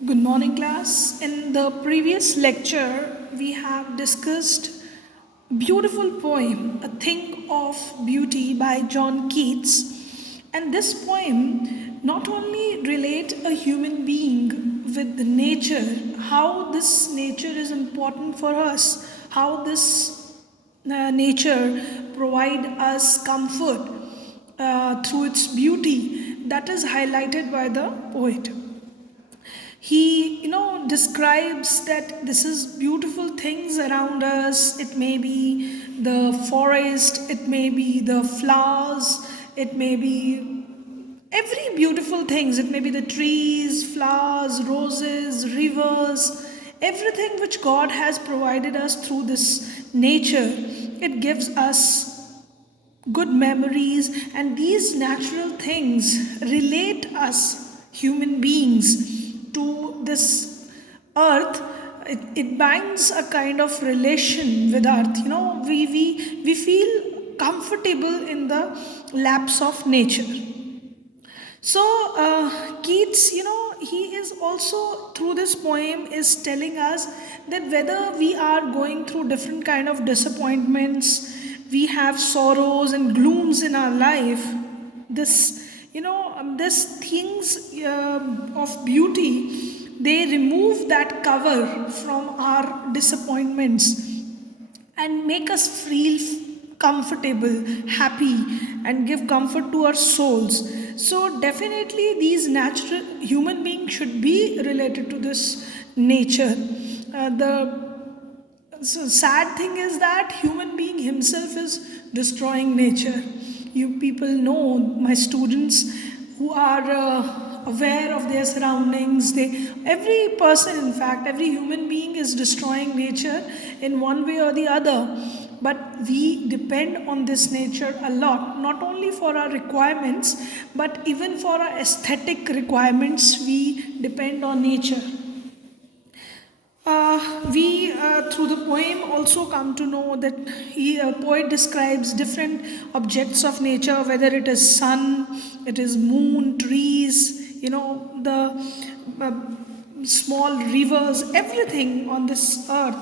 Good morning, class. In the previous lecture, we have discussed beautiful poem, A Thing of Beauty by John Keats. And this poem not only relate a human being with the nature, how this nature is important for us, how this nature provide us comfort through its beauty, that is highlighted by the poet. He describes that this is beautiful things around us. It may be the forest, it may be the flowers, it may be every beautiful things. It may be the trees, flowers, roses, rivers, everything which God has provided us through this nature. It gives us good memories, and these natural things relate us human beings to this earth. It binds a kind of relation with earth. We feel comfortable in the laps of nature. So Keats, he is also through this poem is telling us that whether we are going through different kind of disappointments, we have sorrows and glooms in our life. This things of beauty, they remove that cover from our disappointments and make us feel comfortable, happy, and give comfort to our souls. So, definitely, these natural human beings should be related to this nature. The sad thing is that human being himself is destroying nature. You people know, my students who are aware of their surroundings, every person, in fact, every human being is destroying nature in one way or the other. But we depend on this nature a lot, not only for our requirements, but even for our aesthetic requirements. We depend on nature. We through the poem also come to know that poet describes different objects of nature, whether it is sun, it is moon, trees, the small rivers, everything on this earth.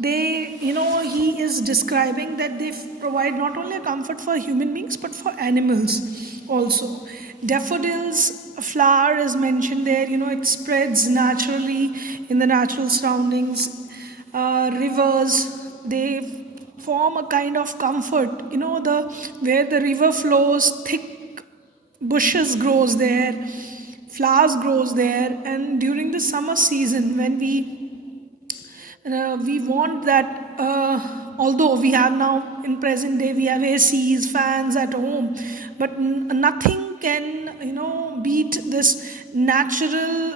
He is describing that they provide not only a comfort for human beings but for animals also. Daffodils, a flower is mentioned there. It spreads naturally in the natural surroundings. Rivers, they form a kind of comfort. The where the river flows, thick bushes grows there, flowers grows there. And during the summer season, when we want that, although we have now in present day we have ACs, fans at home, but nothing can beat this natural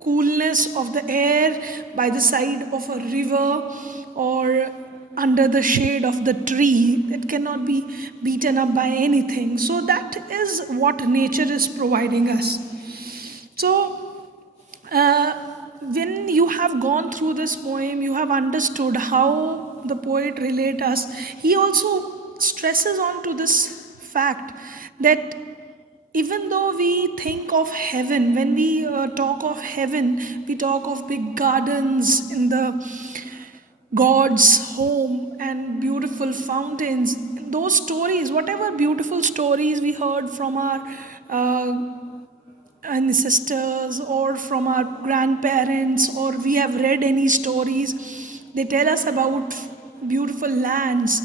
coolness of the air by the side of a river or under the shade of the tree. It cannot be beaten up by anything. So that is what nature is providing us. So when you have gone through this poem, you have understood how the poet relate us. He also stresses on to this fact that even though we think of heaven, when we talk of heaven, we talk of big gardens in the God's home and beautiful fountains. Those stories, whatever beautiful stories we heard from our ancestors or from our grandparents, or we have read any stories, they tell us about beautiful lands.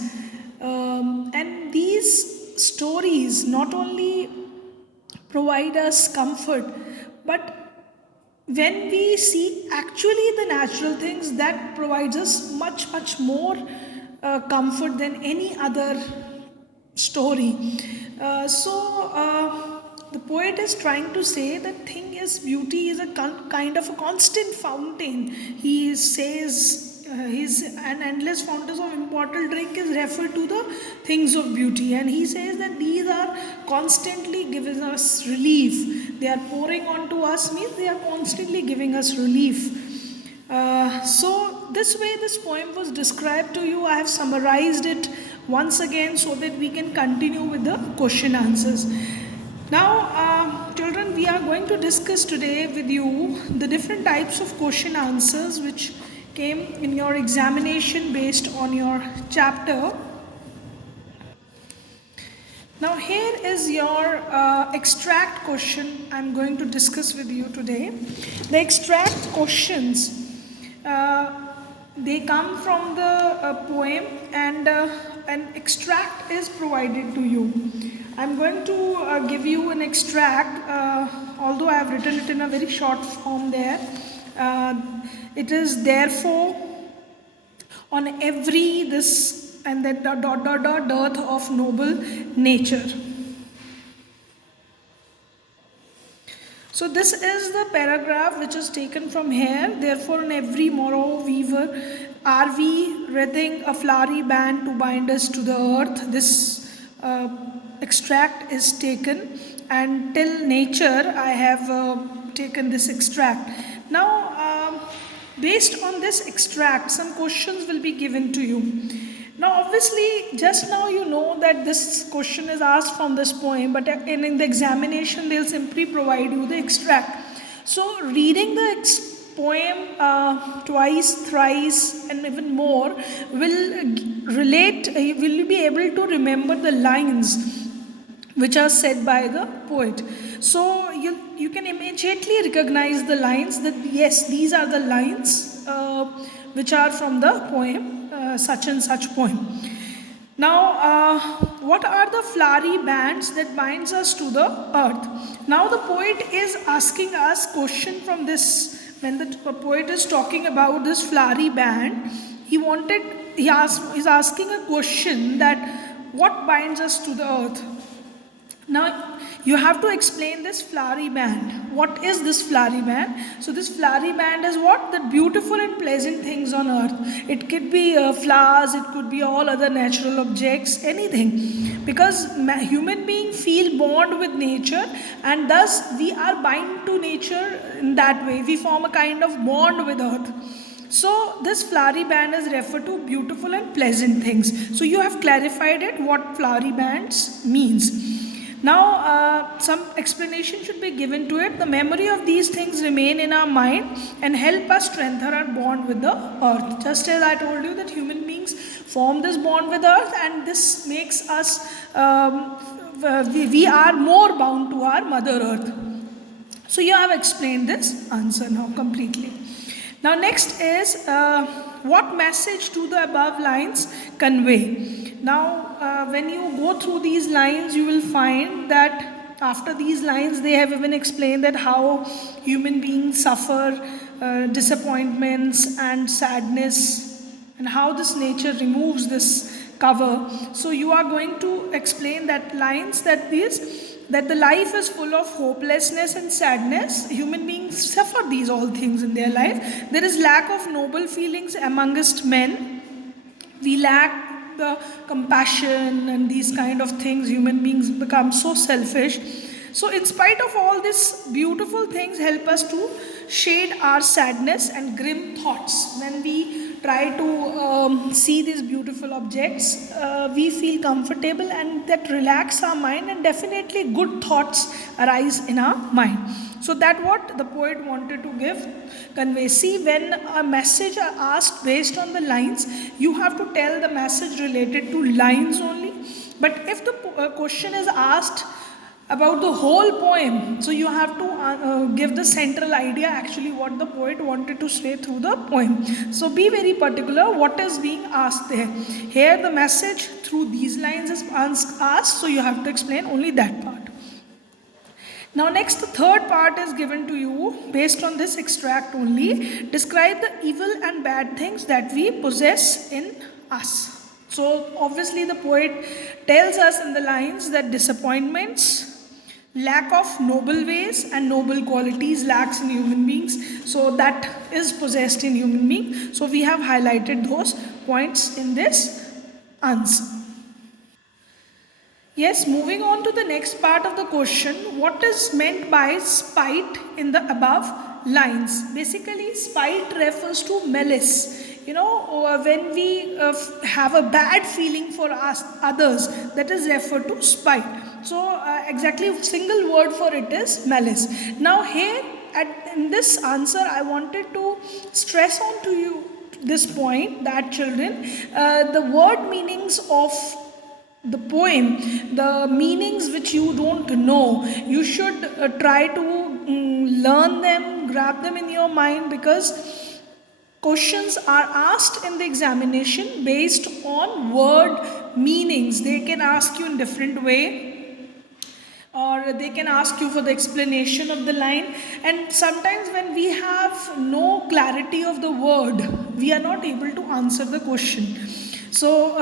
And these stories not only provide us comfort, but when we see actually the natural things, that provides us much more comfort than any other story. The poet is trying to say that thing is beauty is a kind of a constant fountain. He says he's an endless fountain of immortal drink is referred to the things of beauty, and he says that these are constantly giving us relief. They are pouring onto us, means they are constantly giving us relief. So this way this poem was described to you. I have summarized it once again so that we can continue with the question answers. Now, children, we are going to discuss today with you the different types of question answers which came in your examination based on your chapter. Now here is your extract question I'm going to discuss with you today. The extract questions, they come from the poem, and an extract is provided to you. I'm going to give you an extract, although I have written it in a very short form there. It is therefore on every this and then dearth of noble nature. So this is the paragraph which is taken from here. Therefore in every morrow weaver are we wreathing a flowery band to bind us to the earth. This extract is taken, and till nature I have taken this extract. Now based on this extract, some questions will be given to you. Now obviously just now you know that this question is asked from this poem, but in the examination they'll simply provide you the extract. So reading the poem twice, thrice and even more will will be able to remember the lines which are said by the poet. So you can immediately recognize the lines that yes, these are the lines which are from the poem, such and such poem. Now, what are the flowery bands that binds us to the earth? Now the poet is asking us question from this. When the poet is talking about this flowery band, he's asking a question that what binds us to the earth? Now you have to explain this flowery band. What is this flowery band? So this flowery band is what? The beautiful and pleasant things on earth. It could be flowers, it could be all other natural objects, anything. Because human beings feel bond with nature, and thus we are bind to nature in that way. We form a kind of bond with earth. So this flowery band is referred to beautiful and pleasant things. So you have clarified it, what flowery bands means. Now, some explanation should be given to it. The memory of these things remain in our mind and help us strengthen our bond with the earth. Just as I told you that human beings form this bond with earth, and this makes us, we are more bound to our mother earth. So you have explained this answer now completely. Now next is what message do the above lines convey? Now when you go through these lines, you will find that after these lines they have even explained that how human beings suffer disappointments and sadness, and how this nature removes this cover. So you are going to explain that lines, that the life is full of hopelessness and sadness. Human beings suffer these all things in their life. There is lack of noble feelings amongst men. We lack the compassion and these kind of things. Human beings become so selfish. So in spite of all these beautiful things help us to shade our sadness and grim thoughts. When we try to see these beautiful objects, we feel comfortable, and that relax our mind, and definitely good thoughts arise in our mind. So that what the poet wanted to convey. See, when a message are asked based on the lines, you have to tell the message related to lines only. But if the question is asked about the whole poem, so you have to give the central idea, actually what the poet wanted to say through the poem. So be very particular what is being asked there. Here the message through these lines is asked, so you have to explain only that part. Now next, the third part is given to you based on this extract only. Describe the evil and bad things that we possess in us. So obviously the poet tells us in the lines that disappointments, lack of noble ways and noble qualities lacks in human beings. So that is possessed in human beings. So we have highlighted those points in this answer. Yes, moving on to the next part of the question, what is meant by spite in the above lines? Basically, spite refers to malice. When we have a bad feeling for us, others, that is referred to spite. So exactly single word for it is malice. Now here in this answer I wanted to stress on to you this point that children, the word meanings of the poem, the meanings which you don't know, you should try to learn them, grab them in your mind, because questions are asked in the examination based on word meanings. They can ask you in different way, or they can ask you for the explanation of the line. And sometimes when we have no clarity of the word, we are not able to answer the question. So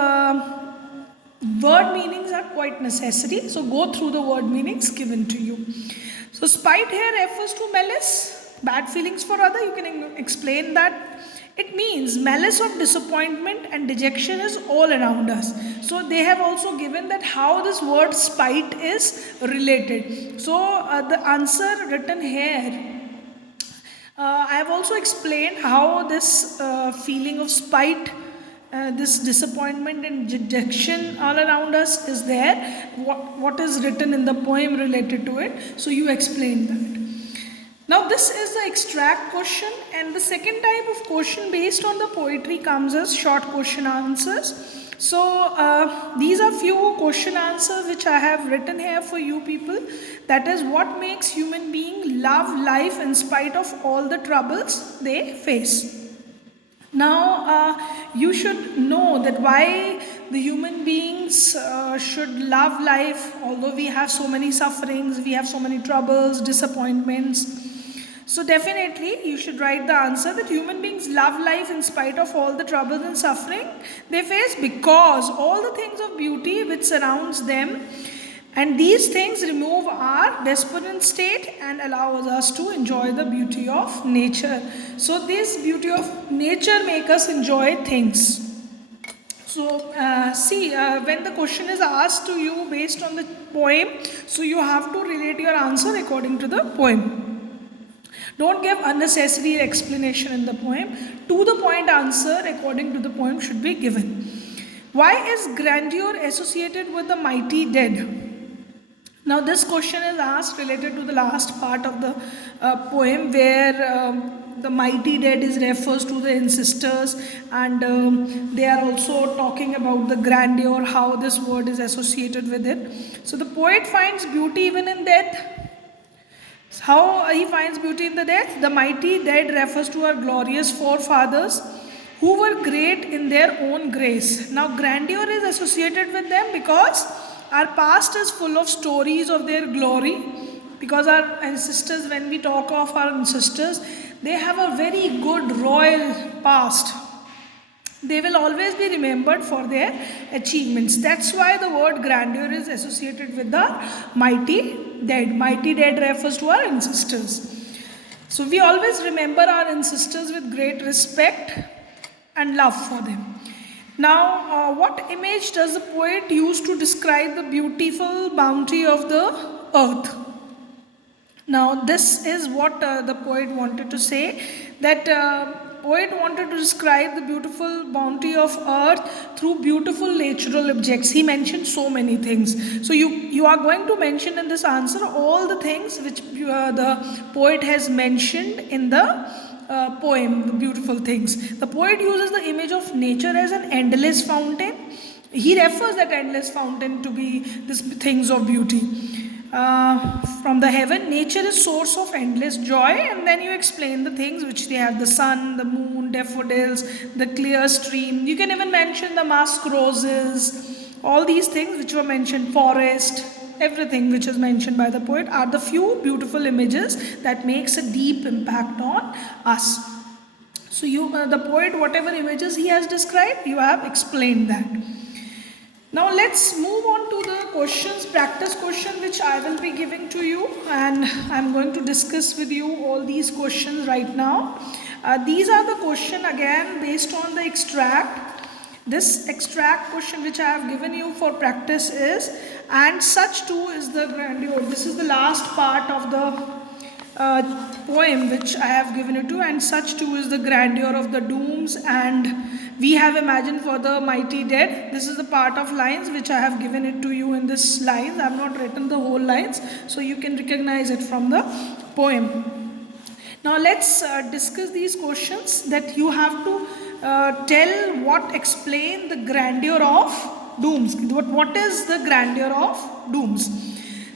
word meanings are quite necessary, so go through the word meanings given to you. So spite here refers to malice, bad feelings for other. You can explain that. It means malice of disappointment and dejection is all around us. So they have also given that how this word spite is related. So the answer written here, I have also explained how this feeling of spite, this disappointment and dejection all around us is there. What is written in the poem related to it? So you explained that. Now this is the extract question, and the second type of question based on the poetry comes as short question answers. So these are few question answers which I have written here for you people. That is, what makes human being love life in spite of all the troubles they face. Now you should know that why the human beings should love life, although we have so many sufferings, we have so many troubles, disappointments. So definitely you should write the answer that human beings love life in spite of all the troubles and suffering they face, because all the things of beauty which surrounds them, and these things remove our despondent state and allows us to enjoy the beauty of nature. So this beauty of nature make us enjoy things. So when the question is asked to you based on the poem, so you have to relate your answer according to the poem. Don't give unnecessary explanation in the poem. To the point answer according to the poem should be given. Why is grandeur associated with the mighty dead? Now this question is asked related to the last part of the poem, where the mighty dead is refers to the ancestors, and they are also talking about the grandeur, how this word is associated with it. So the poet finds beauty even in death. How he finds beauty in the death? The mighty dead refers to our glorious forefathers who were great in their own grace. Now grandeur is associated with them because our past is full of stories of their glory. Because our ancestors, when we talk of our ancestors, they have a very good royal past. They will always be remembered for their achievements. That's why the word grandeur is associated with the mighty dead. Mighty dead refers to our ancestors. So we always remember our ancestors with great respect and love for them. Now, what image does the poet use to describe the beautiful bounty of the earth? Now, this is what the poet wanted to say, that poet wanted to describe the beautiful bounty of earth through beautiful natural objects. He mentioned so many things. So you are going to mention in this answer all the things which the poet has mentioned in the poem, the beautiful things. The poet uses the image of nature as an endless fountain. He refers that endless fountain to be these things of beauty. From the heaven, nature is source of endless joy, and then you explain the things which they have: the sun, the moon, daffodils, the clear stream. You can even mention the musk roses. All these things which were mentioned, forest, everything which is mentioned by the poet are the few beautiful images that makes a deep impact on us. So the poet, whatever images he has described, you have explained that. Now let's move on to the questions, practice question which I will be giving to you, and I'm going to discuss with you all these questions right now. These are the question again based on the extract. This extract question which I have given you for practice is, and such too is the grandeur. This is the last part of the poem which I have given it to, and such too is the grandeur of the dooms, and we have imagined for the mighty dead. This is the part of lines which I have given it to you in this lines. I have not written the whole lines, so you can recognize it from the poem. Now let's discuss these questions that you have to tell what explain the grandeur of dooms. What is the grandeur of dooms?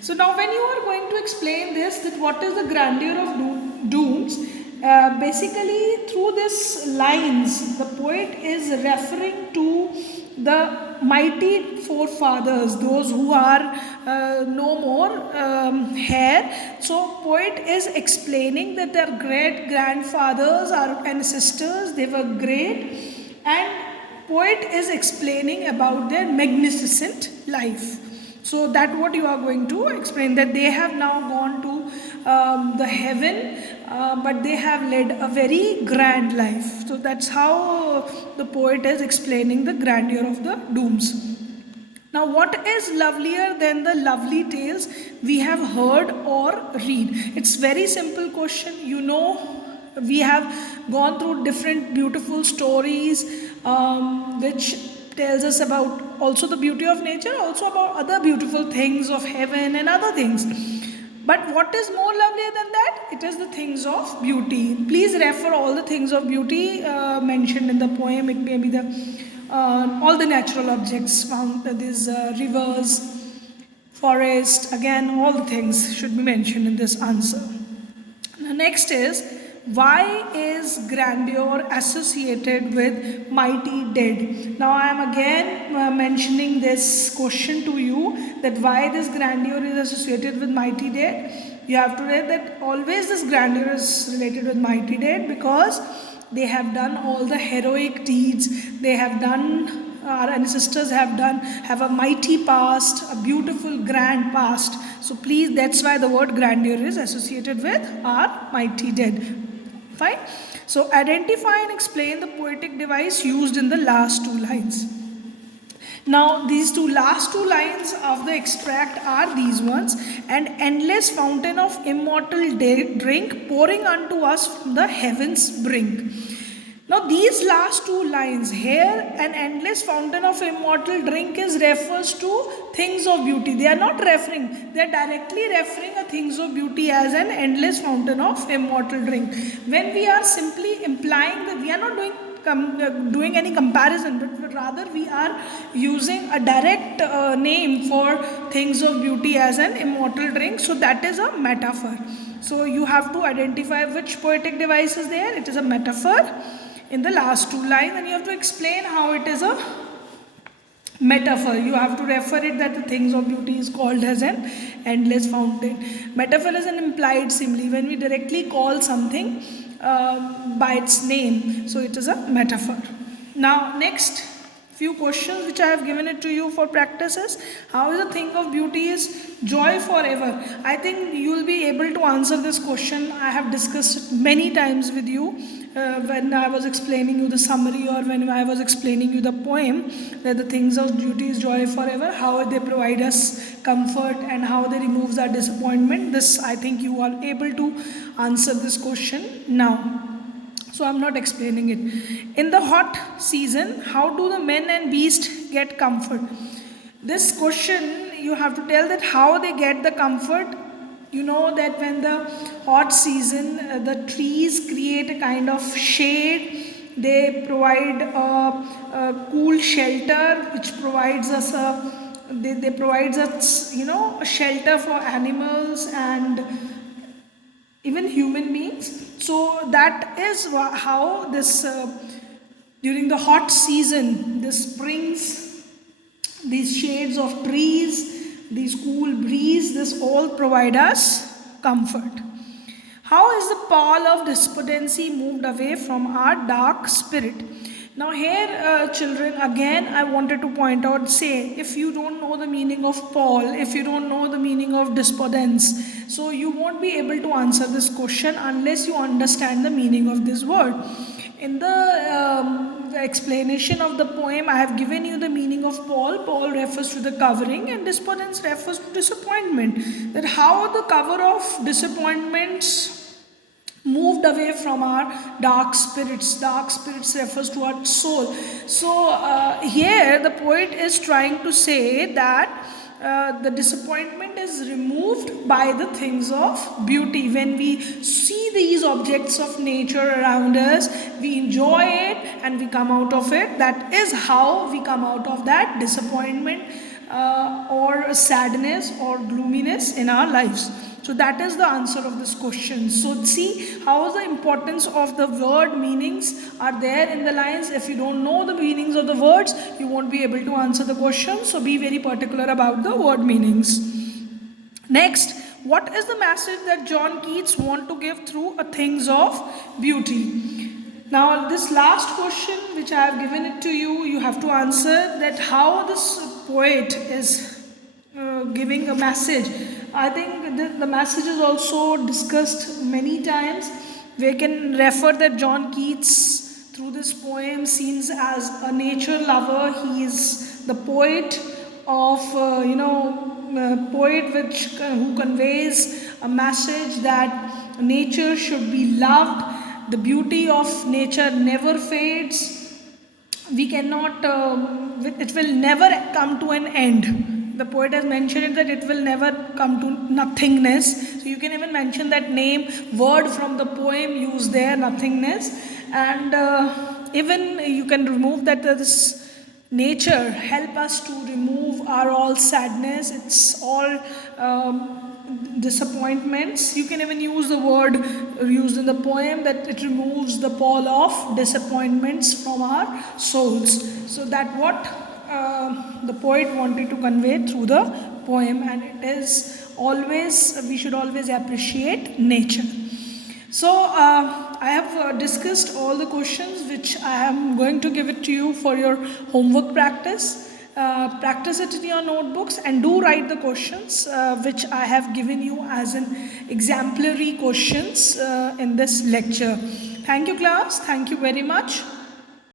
So now when you are going to explain this, that what is the grandeur of dooms, basically through this lines, the poet is referring to the mighty forefathers, those who are no more here. So poet is explaining that their great grandfathers, our ancestors, they were great, and poet is explaining about their magnificent life. So that what you are going to explain, that they have now gone to the heaven, but they have led a very grand life. So that's how the poet is explaining the grandeur of the dooms. Now, what is lovelier than the lovely tales we have heard or read? It's very simple question. You know, we have gone through different beautiful stories which tells us about also the beauty of nature, also about other beautiful things of heaven and other things. But what is more lovelier than that? It is the things of beauty. Please refer all the things of beauty mentioned in the poem. It may be the all the natural objects found, these rivers, forest, again all the things should be mentioned in this answer. The next is, why is grandeur associated with mighty dead? Now I am again mentioning this question to you, that why this grandeur is associated with mighty dead. You have to read that always this grandeur is related with mighty dead, because they have done all the heroic deeds. They have done, our ancestors have a mighty past, a beautiful grand past. So please, that's why the word grandeur is associated with our mighty dead. Fine. So identify and explain the poetic device used in the last two lines. Now these last two lines of the extract are these ones: an endless fountain of immortal drink pouring unto us from the heavens brink. Now these last two lines here, an endless fountain of immortal drink, is refers to things of beauty. They are not referring, they are directly referring a things of beauty as an endless fountain of immortal drink. When we are simply implying that, we are not doing any comparison, but rather we are using a direct name for things of beauty as an immortal drink. So that is a metaphor. So you have to identify which poetic device is there. It is a metaphor in the last two lines, and you have to explain how it is a metaphor. You have to refer it that the things of beauty is called as an endless fountain. Metaphor is an implied simile when we directly call something by its name. So it is a metaphor. Now next few questions which I have given it to you for practices. How is a thing of beauty is joy forever? I think you will be able to answer this question. I have discussed it many times with you when I was explaining you the summary, or when I was explaining you the poem, that the things of beauty is joy forever, how they provide us comfort and how they removes our disappointment. This, I think you are able to answer this question now. So I'm not explaining it. In the hot season, how do the men and beast get comfort? This question you have to tell that how they get the comfort. You know that when the hot season, the trees create a kind of shade. They provide a cool shelter, which provides us they provides us, you know, a shelter for animals and even human beings. So that is how this during the hot season, this springs, these shades of trees, these cool breeze, this all provide us comfort. How is the pall of despondency moved away from our dark spirit? Now here children, again I wanted to point out, say if you don't know the meaning of pall, if you don't know the meaning of despondence, so you won't be able to answer this question unless you understand the meaning of this word. In the explanation of the poem, I have given you the meaning of Paul. Paul refers to the covering, and despondence refers to disappointment. That how the cover of disappointments moved away from our dark spirits. Dark spirits refers to our soul. So here the poet is trying to say that the disappointment is removed by the things of beauty. When we see these objects of nature around us, we enjoy it and we come out of it. That is how we come out of that disappointment or sadness or gloominess in our lives. So that is the answer of this question. So see how the importance of the word meanings are there in the lines. If you don't know the meanings of the words, you won't be able to answer the question. So be very particular about the word meanings. Next, what is the message that John Keats want to give through a things of beauty? Now this last question which I have given it to you, you have to answer that how this poet is giving a message. I think the message is also discussed many times. We can refer that John Keats through this poem seen as a nature lover. He is the poet of poet who conveys a message that nature should be loved. The beauty of nature never fades. We cannot. It will never come to an end. The poet has mentioned that it will never come to nothingness. So you can even mention that word from the poem used there, nothingness. And even you can remove that this nature help us to remove our all sadness. It's all disappointments. You can even use the word used in the poem that it removes the pall of disappointments from our souls. So that what the poet wanted to convey through the poem, and it is always, we should always appreciate nature. So I have discussed all the questions which I am going to give it to you for your homework practice. Practice it in your notebooks and do write the questions which I have given you as an exemplary questions in this lecture. Thank you, class. Thank you very much.